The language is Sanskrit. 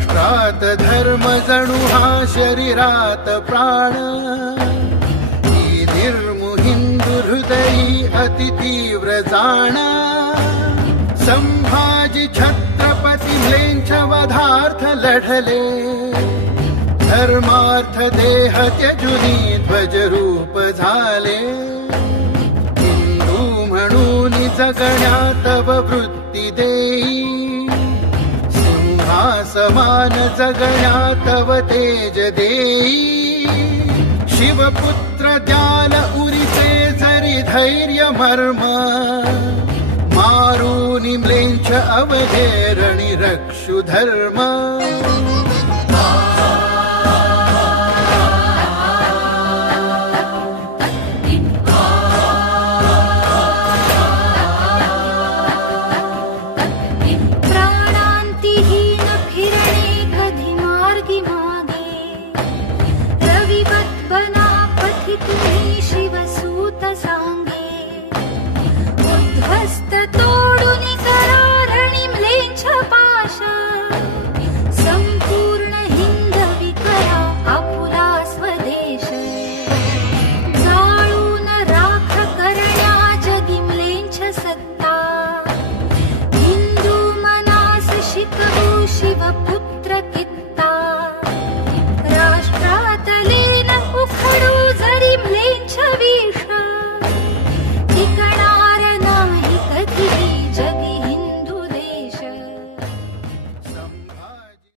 धर्म जणु हा शरीरात प्राण। ही निर्मु हिंदू हृदयी अति तीव्र जाण। संभाजी छत्रपती म्लेंच वधार्थ लढले। धर्मार्थ देह त्यजुनी ध्वज रूप झाले। हिंदू म्हणून जगण्या तव वृत्ती देई सिंहासमान जगण्या तव तेज देई शिवपुत्र द्याल उरिचे जरी धैर्य मर्म। मारुनि म्लेंच अवधेरणी रक्षु धर्म